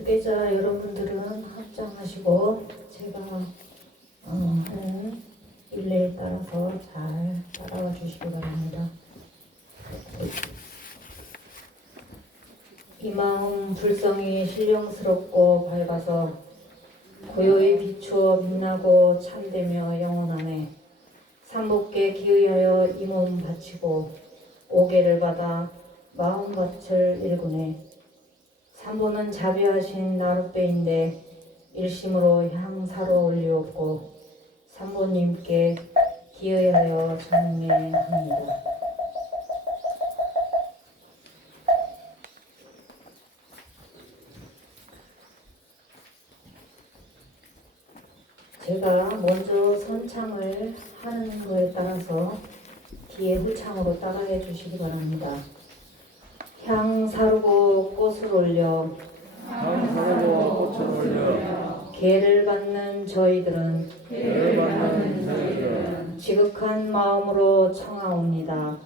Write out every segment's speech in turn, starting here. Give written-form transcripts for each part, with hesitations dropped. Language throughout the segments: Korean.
수계자 여러분들은 합장하시고 제가 하는 일례에 따라서 잘 따라와 주시기 바랍니다. 이 마음 불성이 신령스럽고 밝아서 고요히 비추어 빛나고 참되며 영원하네. 삼복께 기의하여 이 몸 바치고 오계를 받아 마음밭을 일구네. 삼보는 자비하신 나룻배인데 일심으로 향사로 올리옵고 삼보님께 기의하여 장례합니다. 제가 먼저 선창을 하는 거에 따라서 뒤에 후창으로 따라해 주시기 바랍니다. 향 사르고 꽃을 올려 계를 받는 저희들은 지극한 마음으로 청하옵니다.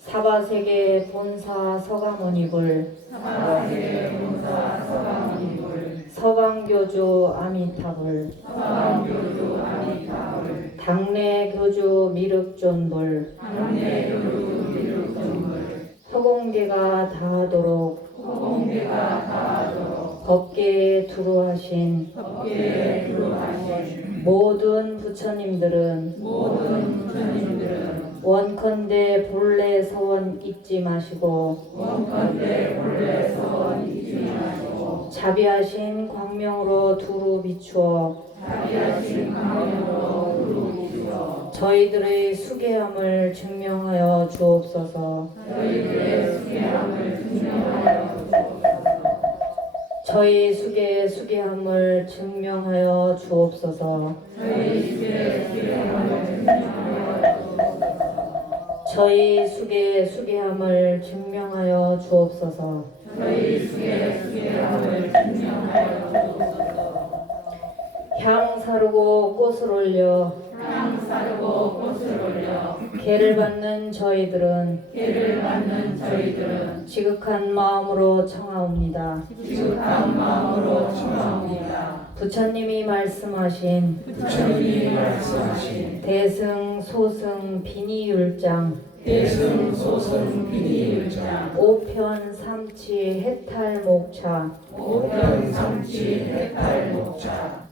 사바세계 본사 서가모니불 서방교주 아미타불 당내교주 미륵존불 허공계가 다하도록 법계에 두루하신 모든 부처님들은 원컨대 본래 서원 잊지 마시고 자비하신 광명으로 두루 비추어 저희들의 수계함을 증명하여 주옵소서. 저희 수계함을 증명하여 주옵소서. 저희 수계함을 증명하여 주옵소서. 향 사르고 꽃을 올려 계를 받는 저희들은 지극한 마음으로 청하옵니다. 부처님이 말씀하신 대승 소승 비니율장 오편 삼치 해탈 목차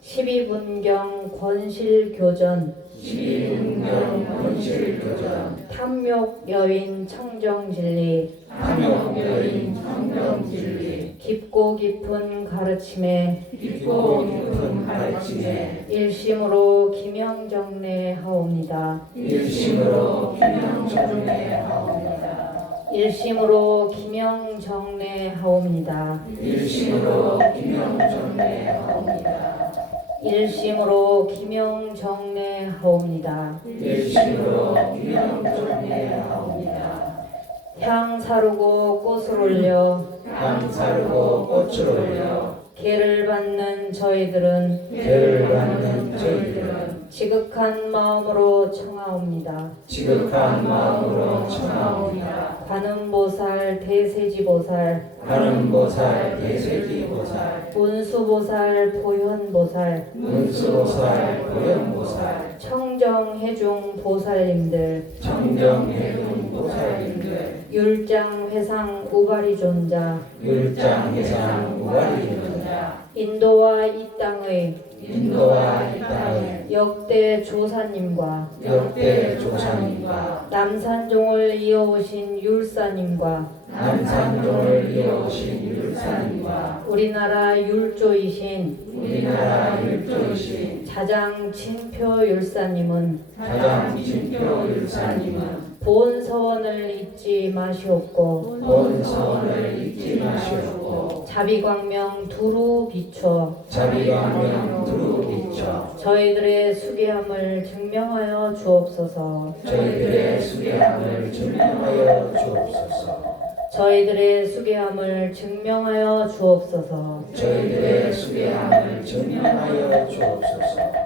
12분경 권실교전 탐욕 여인 청정진리 깊고 깊은 가르침에 일심으로 기명정례하옵니다. 일심으로 기명정례하옵니다. 일심으로 기명정례하옵니다. 향 사르고 꽃을 올려 계를 받는 저희들은 지극한 마음으로 청하옵니다. 관음보살 대세지보살 문수보살 보현보살 청정해중 보살님들 율장회상 우가리존자 인도와 이 땅의 역대 조사님과 남산종을 이어오신 율사님과 우리나라 율조이신 자장 친표 율사님은 본 서원을 잊지 마시옵고 자비광명 두루 비춰 저희들의 수계함을 증명하여 주옵소서. 저희들의 수계함을 증명하여 주옵소서. 저희들의 수계함을 증명하여 주옵소서. 저희들의 수계함을 증명하여 주옵소서.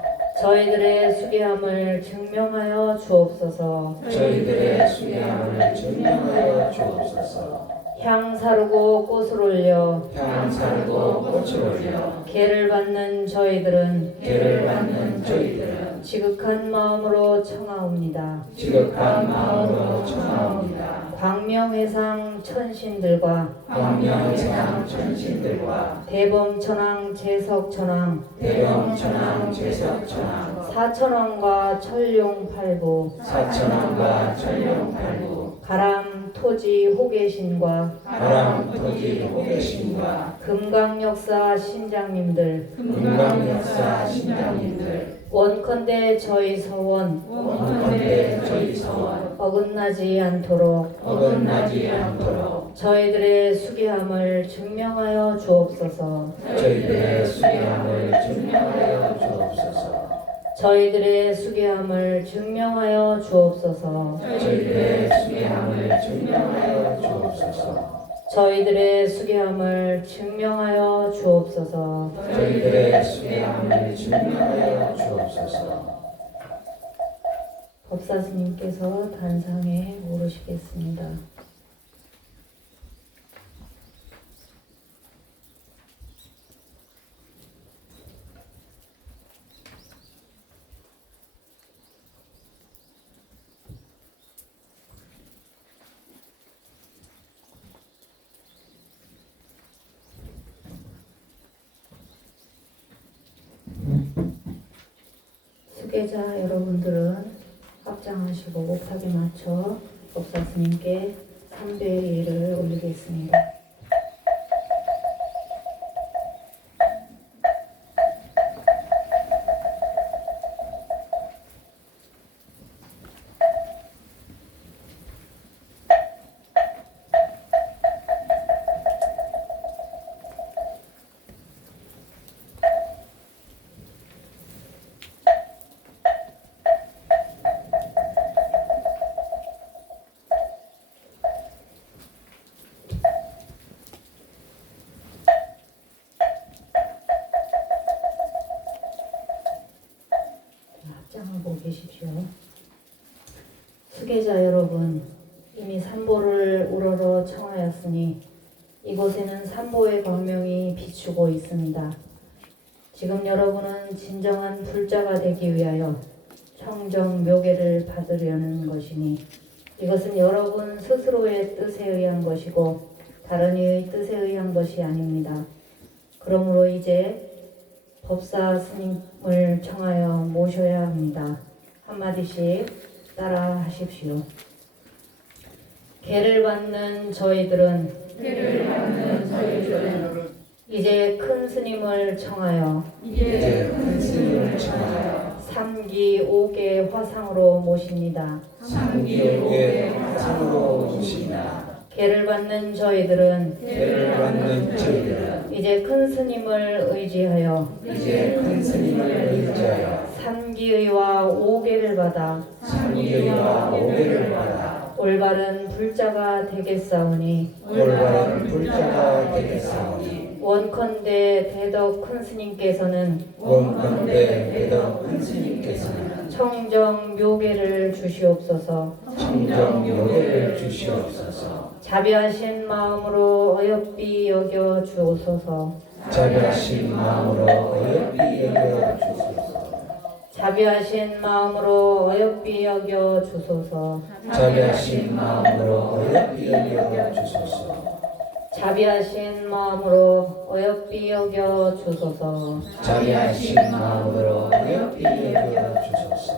저희들의 수계함을 증명하여 주옵소서. 저희들의 수계함을 증명하여 주옵소서. 향 사르고 꽃을 올려 향 사르고 꽃을 올려 계를 받는 저희들은 계를 받는 저희들은 지극한 마음으로 청하옵니다. 지극한 마음으로 청하옵니다. 광명회상 천신들과 광명회상 천신들과 대범천왕 제석천왕 대범천왕 제석천왕 사천왕과 천룡팔부 사천왕과 천룡팔부 가람 토지 호계신과 가람 토지 호계신과 금강역사 신장님들 금강역사 신장님들 원컨대 저희 서원 원컨대 저희 서원 어긋나지 않도록 어긋나지 않도록 저희들의 수기함을 증명하여 주옵소서. 저희들의 수기함을 증명하여 주옵소서. 저희들의 수기함을 증명하여 주옵소서. 저희들의 수기함을 증명하여 주옵소서. 저희들의 수기함을 증명하여 주옵소서. 저희들의 수기함을 증명하여 주옵소서. 법사 스님께서 단상에 오르시겠습니다. 수계자 여러분들은 합장하시고 옥탑에 맞춰 법사 스님께 삼배의 예를 올리겠습니다. 합장하고 계십시오. 수계자 여러분, 이미 삼보를 우러러 청하였으니 이곳에는 삼보의 광명이 비추고 있습니다. 지금 여러분은 진정한 불자가 되기 위하여 청정 묘계를 받으려는 것이니 이것은 여러분 스스로의 뜻에 의한 것이고 다른 이의 뜻에 의한 것이 아닙니다. 그러므로 이제 법사 스님을 청하여 모셔야 합니다. 한마디씩 따라 하십시오. 계를 받는 저희들은 이제 큰 스님을 청하여 삼기 오계 화상으로 모십니다. 계를 받는 저희들은 이제 큰 스님을 의지하여 삼기의와 오계를 받아 올바른 불자가 되겠사오니 원컨대 대덕 큰 스님께서는 청정 묘계를 주시옵소서. 자비하신 마음으로 어여삐 여겨 주옵소서. 자비하신 마음으로 어여삐 여겨 주소서. 자비하신 마음으로 어여삐 여겨 주소서. 자비하신 마음으로 어여삐 여겨 주소서. 자비하신 마음으로 어여삐 여겨 주소서. 자비하신 마음으로 어여삐 여겨 주소서.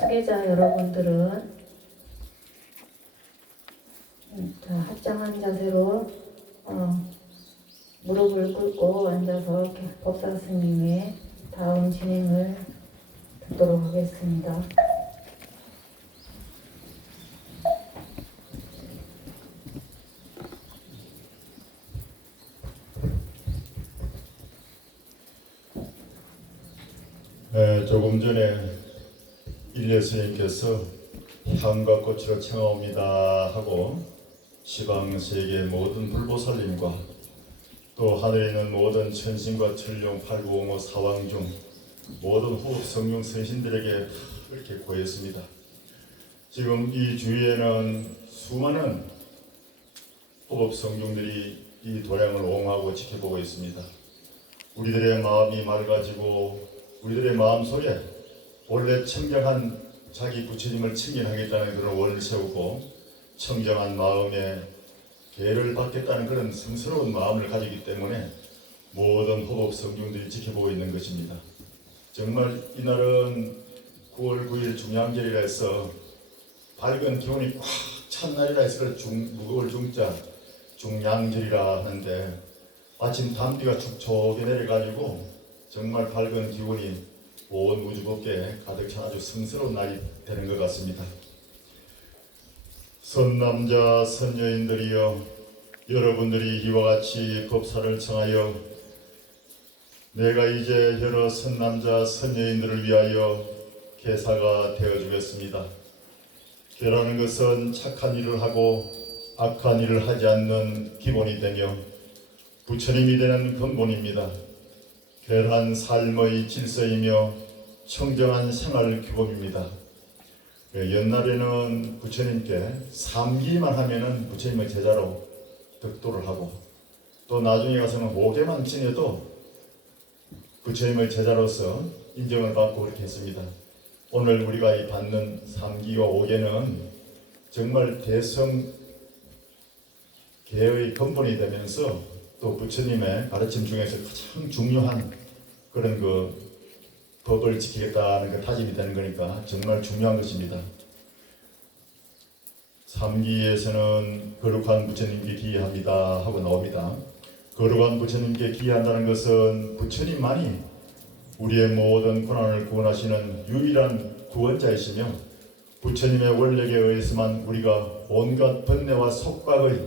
수계자 여러분들은 합장한 자세로 무릎을 꿇고 앉아서 법사 스님의 다음 진행을 듣도록 하겠습니다. 조금 전에 일례 스님께서 향과 꽃으로 청하옵니다 하고 지방 세계 모든 불보살님과 또 하늘에 있는 모든 천신과 천룡 팔구옹호 사왕 중 모든 호흡 성령 선신들에게 이렇게 고했습니다. 지금 이 주위에는 수많은 호법 성중들이 이 도량을 옹호하고 지켜보고 있습니다. 우리들의 마음이 맑아지고 우리들의 마음속에 원래 청정한 자기 부처님을 친견하겠다는 그런 원을 세우고 청정한 마음에 계를 받겠다는 그런 성스러운 마음을 가지기 때문에 모든 호법 성중들이 지켜보고 있는 것입니다. 정말 이날은 9월 9일 중양절이라 해서 밝은 기운이 꽉 찬 날이라 해서 무거울 중자 중양절이라 하는데 아침 단비가 축촉이 내려가지고 정말 밝은 기운이 온 우주법계에 가득 찬 아주 성스러운 날이 되는 것 같습니다. 선남자 선여인들이여, 여러분들이 이와 같이 법사를 청하여 내가 이제 여러 선남자 선여인들을 위하여 계사가 되어주겠습니다. 계라는 것은 착한 일을 하고 악한 일을 하지 않는 기본이 되며 부처님이 되는 근본입니다. 계란 삶의 질서이며 청정한 생활 규범입니다. 옛날에는 부처님께 삼기만 하면은 부처님의 제자로 득도를 하고 또 나중에 가서는 5개만 지내도 부처님의 제자로서 인정을 받고 그렇게 했습니다. 오늘 우리가 이 받는 3기와 5개는 정말 대성 계의 근본이 되면서 또 부처님의 가르침 중에서 가장 중요한 그런 그 법을 지키겠다는 그 다짐이 되는 거니까 정말 중요한 것입니다. 3기에서는 거룩한 부처님께 기여합니다 하고 나옵니다. 거룩한 부처님께 기여한다는 것은 부처님만이 우리의 모든 고난을 구원하시는 유일한 구원자이시며 부처님의 원력에 의해서만 우리가 온갖 번뇌와 속박의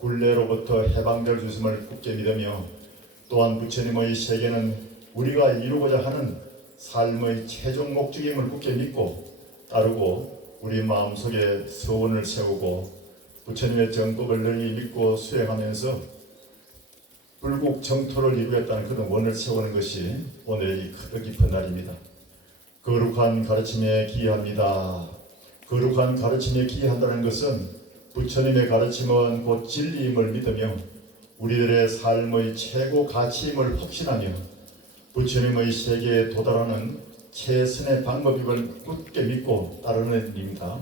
굴레로부터 해방될 수 있음을 굳게 믿으며 또한 부처님의 세계는 우리가 이루고자 하는 삶의 최종 목적임을 굳게 믿고 따르고 우리 마음속에 서원을 세우고 부처님의 정법을 널리 믿고 수행하면서 불국 정토를 이루겠다는 그런 원을 세우는 것이 오늘 이 뜻깊은 날입니다. 거룩한 가르침에 기여합니다. 거룩한 가르침에 기여한다는 것은 부처님의 가르침은 곧 진리임을 믿으며 우리들의 삶의 최고 가치임을 확신하며 부처님의 세계에 도달하는 최선의 방법임을 굳게 믿고 따르는 일입니다.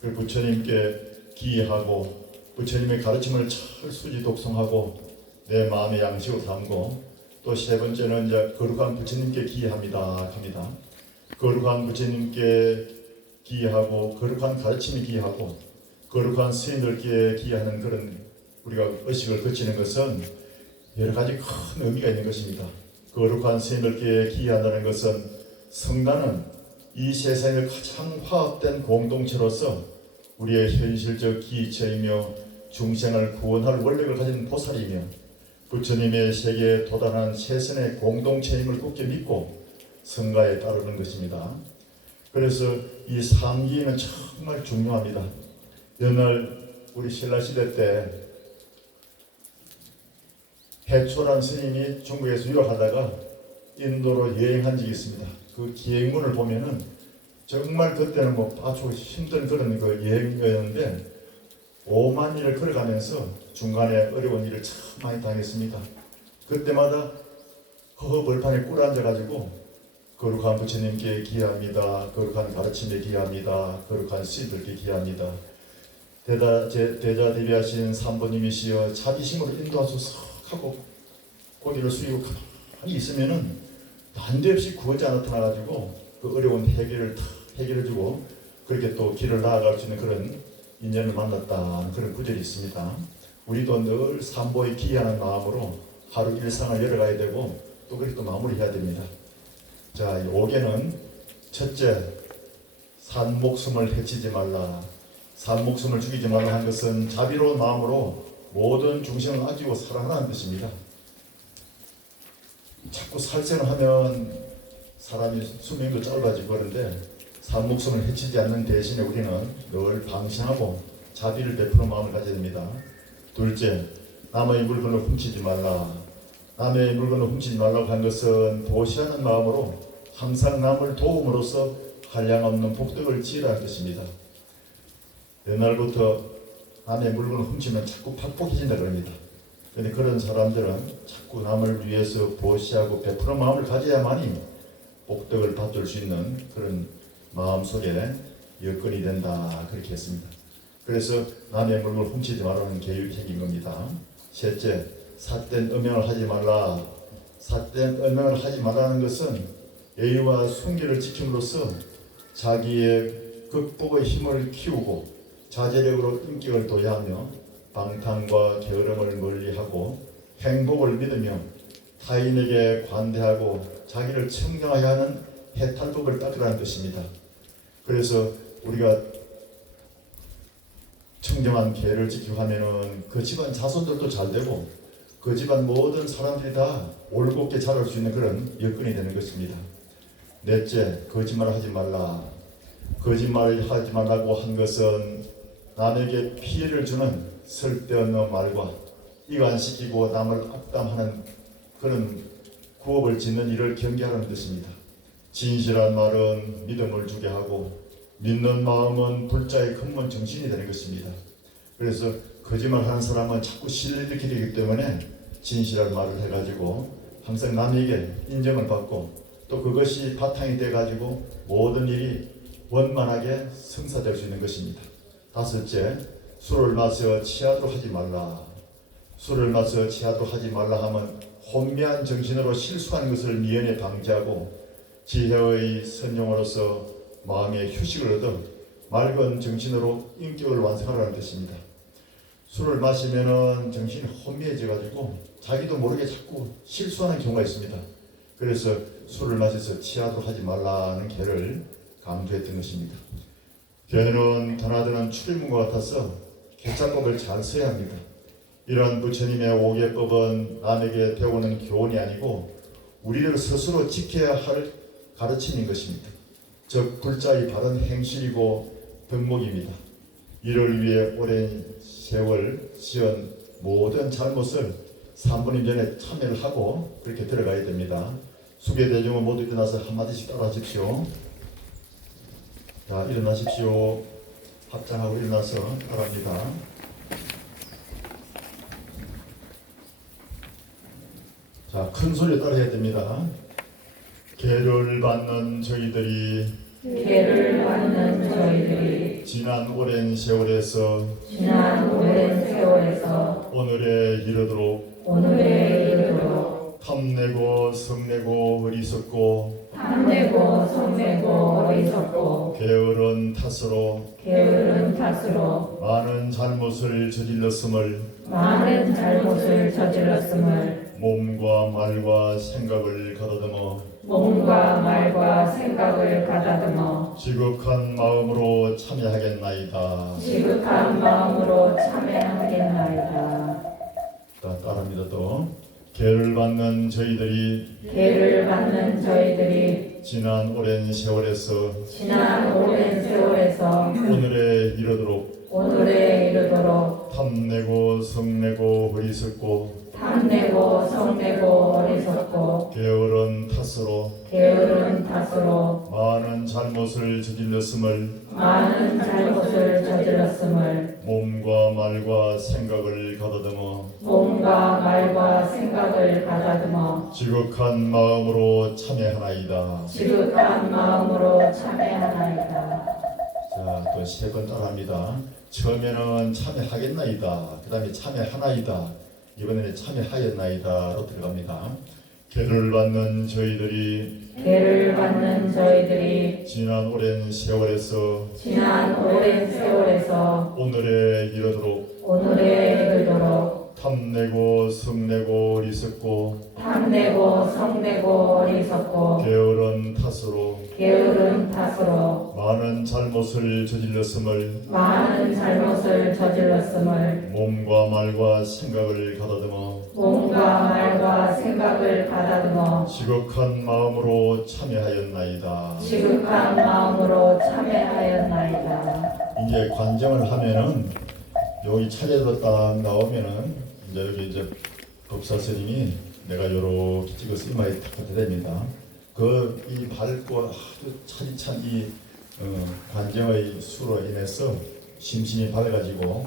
그 부처님께 기여하고 부처님의 가르침을 철수지 독송하고 내 마음의 양식으로 삼고 또 세 번째는 이제 거룩한 부처님께 기여합니다. 거룩한 부처님께 기여하고 거룩한 가르침에 기여하고 거룩한 스님들께 기여하는 그런 우리가 의식을 거치는 것은 여러 가지 큰 의미가 있는 것입니다. 거룩한 스님들께 기여한다는 것은 성단은 이 세상의 가장 화합된 공동체로서 우리의 현실적 기처이며 중생을 구원할 원력을 가진 보살이며 부처님의 세계에 도달한 최선의 공동체임을 굳게 믿고 성가에 따르는 것입니다. 그래서 이 3기는 정말 중요합니다. 옛날 우리 신라시대 때 해초란 스님이 중국에서 유학하다가 인도로 여행한 적이 있습니다. 그 기행문을 보면은 정말 그때는 아주 힘든 그런 그 여행이었는데 5만 리를 걸어가면서 중간에 어려운 일을 참 많이 당했습니다. 그때마다 허허벌판에 꿇어앉아가지고 거룩한 부처님께 기여합니다. 거룩한 가르침에 기여합니다. 거룩한 스님들께 기여합니다. 대자대비하신 삼보님이시여 자비심으로 인도하소서 하고 고개를 숙이고 가만히 있으면은 난데없이 구원자 나타나가지고 그 어려운 해결을 해결해주고 그렇게 또 길을 나아갈 수 있는 그런 인연을 만났다 그런 구절이 있습니다. 우리도 늘 삼보에 기여하는 마음으로 하루 일상을 열어가야 되고 또 그렇게 또 마무리해야 됩니다. 자, 5개는 첫째, 산 목숨을 해치지 말라. 산 목숨을 죽이지 말라 한 것은 자비로운 마음으로 모든 중생을 아끼고 사랑하는 뜻입니다. 자꾸 살생을 하면 사람이 수명도 짧아지고 그런데 산 목숨을 해치지 않는 대신에 우리는 늘 방심하고 자비를 베푸는 마음을 가져야 됩니다. 둘째, 남의 물건을 훔치지 말라. 남의 물건을 훔치지 말라고 한 것은 보시하는 마음으로 항상 남을 도움으로써 한량없는 복덕을 지으라는 뜻입니다. 옛날부터 남의 물건을 훔치면 자꾸 팍팍해진다 그럽니다. 그런데 그런 사람들은 자꾸 남을 위해서 보시하고 베푸는 마음을 가져야만이 복덕을 받을 수 있는 그런 마음속에 여건이 된다 그렇게 했습니다. 그래서 남의 물건을 훔치지 말라는 계획인 겁니다. 셋째, 삿된 음행을 하지 말라. 삿된 음행을 하지 말라는 것은 예의와 순결을 지킴으로써 자기의 극복의 힘을 키우고 자제력으로 인격을 도야하며 방탕과 게으름을 멀리하고 행복을 믿으며 타인에게 관대하고 자기를 청정하여 하는 해탈법을 닦으라는 뜻입니다. 그래서 우리가 청정한 계를 지키고 하면은 그 집안 자손들도 잘 되고 그 집안 모든 사람들이 다 올곧게 자랄 수 있는 그런 여건이 되는 것입니다. 넷째, 거짓말을 하지 말라. 거짓말을 하지 말라고 한 것은 남에게 피해를 주는 쓸데없는 말과 이간시키고 남을 악담하는 그런 구업을 짓는 일을 경계하라는 뜻입니다. 진실한 말은 믿음을 주게 하고 믿는 마음은 불자의 근본 정신이 되는 것입니다. 그래서 거짓말하는 사람은 자꾸 신뢰를 잃게 되기 때문에 진실한 말을 해가지고 항상 남에게 인정을 받고 또 그것이 바탕이 돼가지고 모든 일이 원만하게 성사될 수 있는 것입니다. 다섯째, 술을 마셔 취하도록 하지 말라. 술을 마셔 취하도록 하지 말라 하면 혼미한 정신으로 실수하는 것을 미연에 방지하고 지혜의 선용으로서 마음의 휴식을 얻어 맑은 정신으로 인격을 완성하라는 뜻입니다. 술을 마시면은 정신이 혼미해져가지고 자기도 모르게 자꾸 실수하는 경우가 있습니다. 그래서 술을 마셔서 취하도록 하지 말라는 계를 강조했던 것입니다. 계는 드나드는 출입문과 같아서 개자법을 잘 써야 합니다. 이러한 부처님의 오계법은 남에게 배우는 교훈이 아니고 우리를 스스로 지켜야 할 가르침인 것입니다. 즉 불자의 바른 행실이고 덕목입니다. 이를 위해 오랜 세월 지은 모든 잘못을 3분임 전에 참여를 하고 그렇게 들어가야 됩니다. 수계대중은 모두 일어나서 한마디씩 따라 하십시오. 자, 일어나십시오. 합장하고 일어나서 따라합니다. 자, 큰 소리로 따라 해야 됩니다. 계를 받는 저희들이 지난 오랜 세월에서 오늘에 이르도록 탐내고 성내고 어리석고 게으른 탓으로 많은 잘못을 저질렀음을 몸과 말과 생각을 가다듬어 지극한 마음으로 참여하겠나이다. 자, 따라합니다. 또 계를 받는 저희들이 지난 오랜 세월에서 오늘에 이르도록 탐내고 성내고 어리석고 게으른 탓으로 많은 잘못을 저질렀음을 몸과 말과 생각을 가다듬어 지극한 마음으로 참여하나이다. 자, 또 세 번 따라합니다. 처음에는 참여하겠나이다. 그 다음에 참여하나이다. 이번에는 참여하였나이다로 들어갑니다. 계를 받는 저희들이 지난 오랜 세월에서 오늘에 이르도록 탐내고 성내고 어리석고 게으른 탓으로 많은 잘못을 저질렀음을 몸과 말과 생각을 가다듬어 지극한 마음으로 참여하였나이다. 이제 관정을 하면은 여기 차례로 딱 나오면은 이제 여기 이제 법사 스님이 내가 요렇게 찍어서 이마에 탁 갖다 댑니다. 그 이 밝고 아주 차디찬 이 관정의 수로 인해서 심신이 밝아지고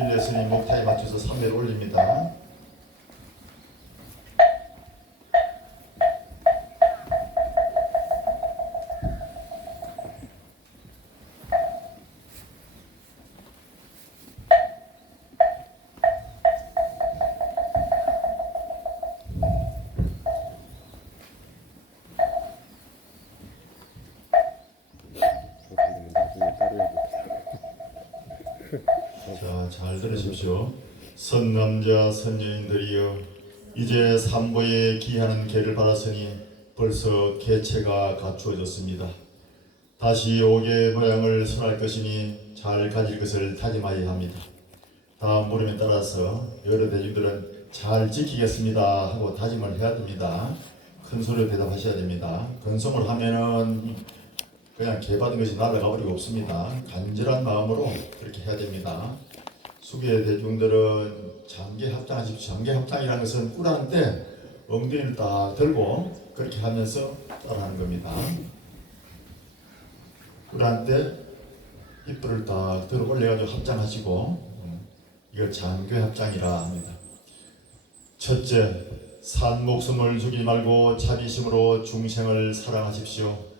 빌레 스님 목타에 맞춰서 3배를 올립니다. 자, 잘 들으십시오. 선남자 선녀인들이여, 이제 삼보에 기하는 계를 받았으니 벌써 개체가 갖추어졌습니다. 다시 옥의 모양을 선할 것이니 잘 가질 것을 다짐하여야 합니다. 다음 물음에 따라서 여러 대중들은 잘 지키겠습니다 하고 다짐을 해야 됩니다. 큰 소리로 대답하셔야 됩니다. 건성을 하면은 그냥 개 받은 것이 날아가 버리고 없습니다. 간절한 마음으로 그렇게 해야 됩니다. 수계 대중들은 장계 합장하십시오. 장계 합장이라는 것은 꿀한 때 엉덩이를 딱 들고 그렇게 하면서 따라하는 겁니다. 꿀한 때 이불을 딱 들어 올려가지고 합장하시고, 이걸 장계 합장이라 합니다. 첫째, 산 목숨을 주기 말고 자비심으로 중생을 사랑하십시오.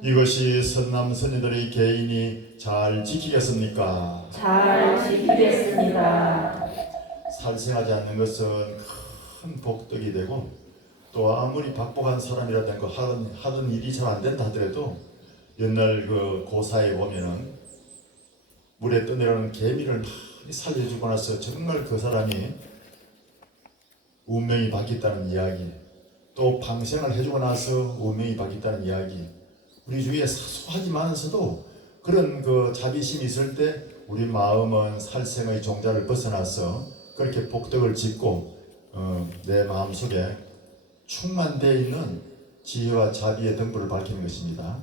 이것이 선남 선녀들의 개인이 잘 지키겠습니까? 잘 지키겠습니다. 살생하지 않는 것은 큰 복덕이 되고, 또 아무리 박복한 사람이라든가 하던 일이 잘 안 된다 하더라도 옛날 그 고사에 보면은 물에 떠내려오는 개미를 많이 살려주고 나서 정말 그 사람이 운명이 바뀌었다는 이야기, 또 방생을 해주고 나서 운명이 바뀌었다는 이야기, 우리 주위에 사소하지만서도 그런 그 자비심이 있을 때 우리 마음은 살생의 종자를 벗어나서 그렇게 복덕을 짓고 내 마음속에 충만되어 있는 지혜와 자비의 등불을 밝히는 것입니다.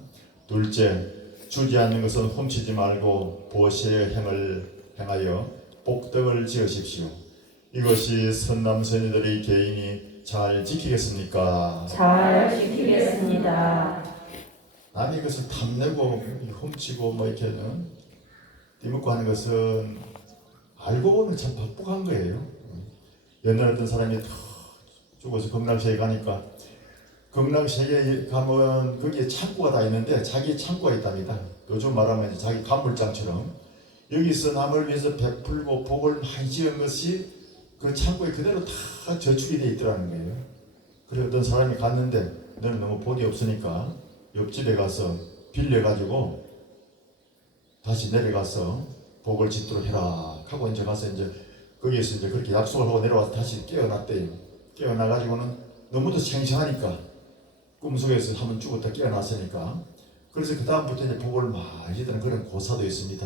둘째, 주지 않는 것은 훔치지 말고 보시의 행을 행하여 복덕을 지으십시오. 이것이 선남 선녀들의 개인이 잘 지키겠습니까? 잘 지키겠습니다. 남이 그것을 탐내고 훔치고 뭐 이렇게는 띠먹고 하는 것은 알고 보면 참 박복한 거예요. 옛날 어떤 사람이 다 죽어서 경남시에 가니까, 경남시에 가면 거기에 창고가 다 있는데 자기 창고가 있답니다. 요즘 말하면 이제 자기 간물장처럼 여기서 남을 위해서 베풀고 복을 많이 지은 것이 그 창고에 그대로 다 저축이 돼 있더라는 거예요. 그래 어떤 사람이 갔는데 너는 너무 복이 없으니까 옆집에 가서 빌려가지고 다시 내려가서 복을 짓도록 해라 하고 이제 가서 이제 거기에서 이제 그렇게 약속을 하고 내려와서 다시 깨어났대요. 깨어나가지고는 너무도 생생하니까 꿈속에서 한번 죽었다 깨어났으니까, 그래서 그 다음부터 이제 복을 많이 드는 그런 고사도 있습니다.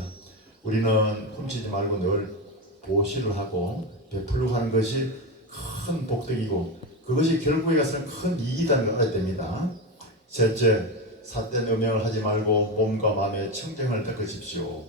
우리는 훔치지 말고 늘 보시를 하고 베풀려고 하는 것이 큰 복덕이고 그것이 결국에 가서는 큰 이익이라는 걸 알아야 됩니다. 셋째, 삿된 음행을 하지 말고 몸과 마음의 청정을 닦으십시오.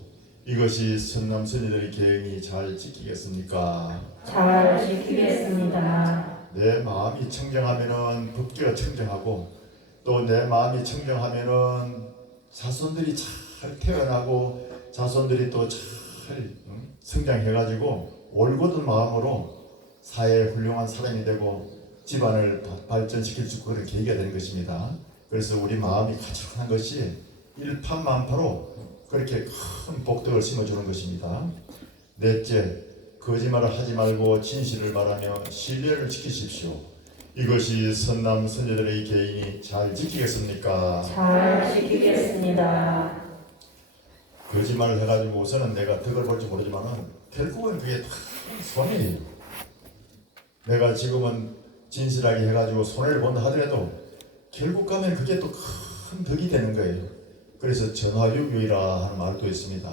이것이 선남 선녀들의 계행이 잘 지키겠습니까? 잘 지키겠습니다. 내 마음이 청정하면은 법계가 청정하고, 또 내 마음이 청정하면은 자손들이 잘 태어나고 자손들이 또 잘 성장해가지고 올곧은 마음으로 사회에 훌륭한 사람이 되고 집안을 발전시킬 수 있는 그런 계기가 되는 것입니다. 그래서 우리 마음이 가득한 것이 일파만파로 그렇게 큰 복덕을 심어주는 것입니다. 넷째, 거짓말을 하지 말고 진실을 말하며 신뢰를 지키십시오. 이것이 선남 선녀들의 개인이 잘 지키겠습니까? 잘 지키겠습니다. 거짓말을 해가지고 우선은 내가 덕을 볼지 모르지만은 결국은 그게 다 손해예요. 내가 지금은 진실하게 해가지고 손해를 본다 하더라도 결국 가면 그게 또 큰 덕이 되는 거예요. 그래서 전화유교이라 하는 말도 있습니다.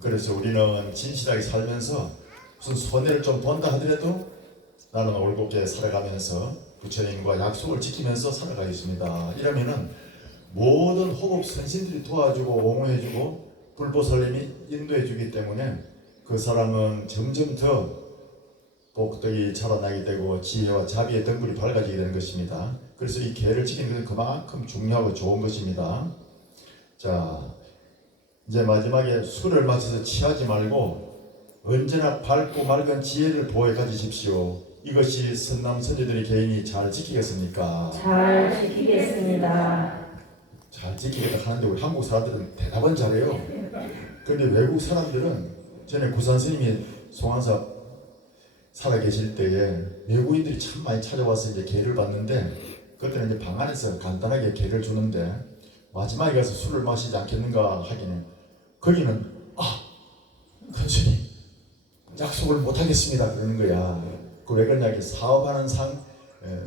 그래서 우리는 진실하게 살면서 무슨 손해를 좀 본다 하더라도 나는 올곧게 살아가면서 부처님과 약속을 지키면서 살아가겠습니다. 이러면은 모든 호급 선신들이 도와주고 옹호해주고 불보살님이 인도해주기 때문에 그 사람은 점점 더 복덕이 자라나게 되고 지혜와 자비의 등불이 밝아지게 되는 것입니다. 그래서 이 계를 지키는 것은 그만큼 중요하고 좋은 것입니다. 자, 이제 마지막에 술을 마셔서 취하지 말고 언제나 밝고 맑은 지혜를 보여 가지십시오. 이것이 선남 선녀들의 개인이 잘 지키겠습니까? 잘 지키겠습니다. 잘 지키겠다 하는데 우리 한국 사람들은 대답은 잘해요. 그런데 외국 사람들은 전에 구산 스님이 송환사 살아 계실 때에 외국인들이 참 많이 찾아와서 이제 개를 받는데 그때는 이제 방 안에서 간단하게 개를 주는데 마지막에 가서 술을 마시지 않겠는가 하기는 거기는 큰 스님 약속을 못 하겠습니다 그러는 거야. 그 왜 그러냐 사업하는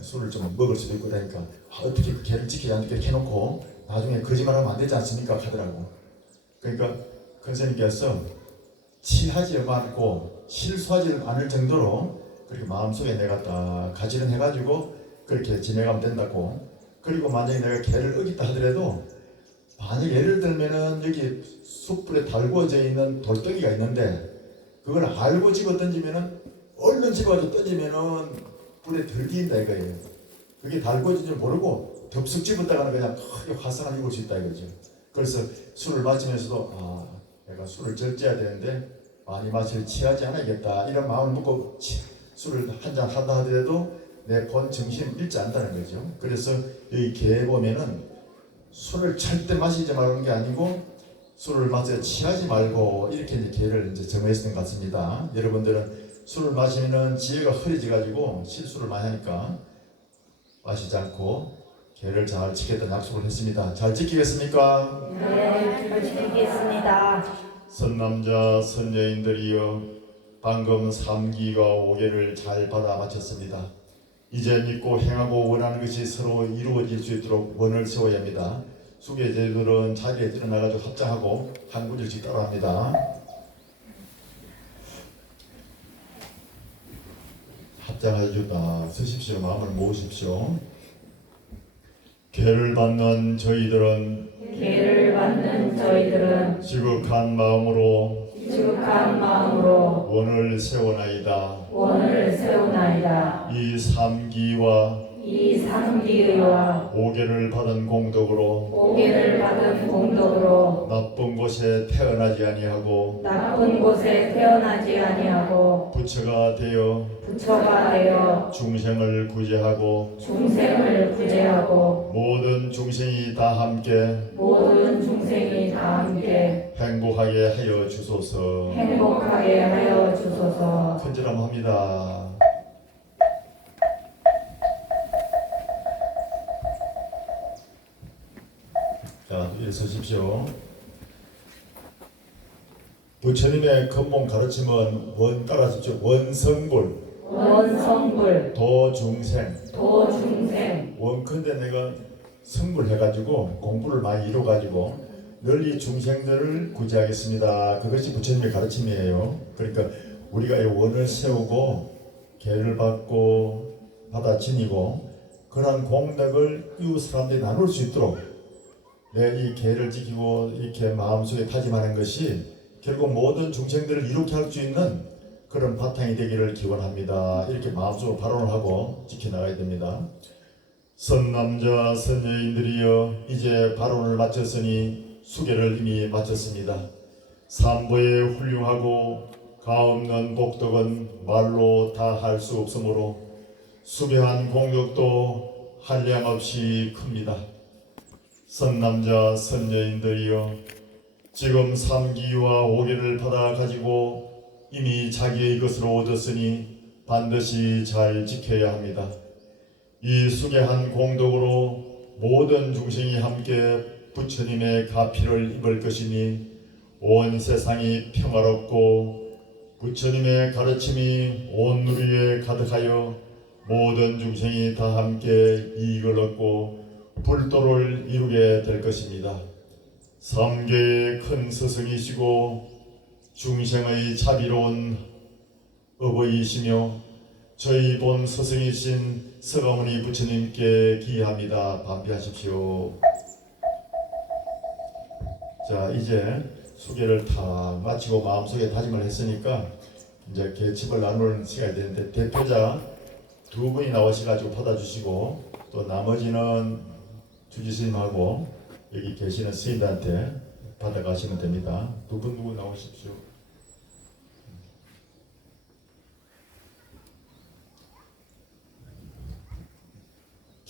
술을 좀 먹을 수도 있고 그러니까 어떻게 그 개를 지키지 않게 해놓고 나중에 거짓말하면 안 되지 않습니까 하더라고. 그러니까 큰 스님께서 취하지 않고 실수하지 않을 정도로 그렇게 마음속에 내가 딱 가지런 해가지고 그렇게 지내가면 된다고. 그리고 만약에 내가 개를 어겼다 하더라도 만약 예를 들면은 여기 숯불에 달구어져 있는 돌덩이가 있는데 그걸 알고 집어 던지면은 얼른 집어가지고 던지면은 불에 덜 딘다 이거예요. 그게 달구어진 줄 모르고 덥석 집었다가는 그냥 크게 화상을 입을 수 있다 이거죠. 그래서 술을 마시면서도 내가 술을 절제해야 되는데 많이 마실 취하지 않아야겠다 이런 마음을 먹고 술을 한잔 하다 하더라도 내 본 정신을 잃지 않는다는 거죠. 그래서 여기 개에 보면은 술을 절대 마시지 말라는 게 아니고 술을 마셔 취하지 말고 이렇게 이제 개를 이제 정했던 것 같습니다. 여러분들은 술을 마시면은 지혜가 흐려져 가지고 실수를 많이 하니까 마시지 않고 개를 잘 지키겠다는 약속을 했습니다. 잘 지키겠습니까? 네, 잘 지키겠습니다. 선남자 선여인들이여 방금 3기와 5계를 잘 받아 마쳤습니다. 이제 믿고 행하고 원하는 것이 서로 이루어질 수 있도록 원을 세워야 합니다. 수계제들은 자리에 일어나가지고 합장하고 한 구절씩 따라합니다. 합장하시다 서십시오. 마음을 모으십시오. 계를 받는 저희들은 지극한 마음으로 원을 세워나이다. 이 3기와 5계를 받은 공덕으로 나쁜 곳에 태어나지 아니하고 부처가 되어 중생을 구제하고 모든 중생이 다 함께 행복하게 하여 주소서. 큰절함 합니다. 자, 이리 서십시오. 부처님의 근본 가르침은 원 따라하십시오. 원성불 도중생 원컨대 내가 성불해가지고 공부를 많이 이뤄가지고 널리 중생들을 구제하겠습니다. 그것이 부처님의 가르침이에요. 그러니까 우리가 이 원을 세우고 계를 받고 받아 지니고 그러한 공덕을 이웃 사람들이 나눌 수 있도록 내 이 계를 지키고 이렇게 마음속에 다짐하는 것이 결국 모든 중생들을 이롭게 할 수 있는 그런 바탕이 되기를 기원합니다. 이렇게 마음속으로 발언을 하고 지켜나가야 됩니다. 선남자 선여인들이여 이제 발언을 마쳤으니 수계를 이미 마쳤습니다. 삼보의 훌륭하고 가없는 복덕은 말로 다 할 수 없으므로 수배한 공덕도 한량없이 큽니다. 선남자 선여인들이여 지금 3기와 5계를 받아 가지고 이미 자기의 것으로 얻었으니 반드시 잘 지켜야 합니다. 이 수계한 공덕으로 모든 중생이 함께 부처님의 가피를 입을 것이니 온 세상이 평화롭고 부처님의 가르침이 온 누리에 가득하여 모든 중생이 다 함께 이익을 얻고 불도를 이루게 될 것입니다. 3계의 큰 스승이시고 중생의 자비로운 어버이시며 저희 본 스승이신 서가모니 부처님께 기합니다. 반비하십시오. 자, 이제 수계를 다 마치고 마음속에 다짐을 했으니까 이제 계집을 나눌 시간이 되는데 대표자 두 분이 나오셔가지고 받아주시고 또 나머지는 주지스님하고 여기 계시는 스님들한테 받아가시면 됩니다. 두 분 누구 나오십시오.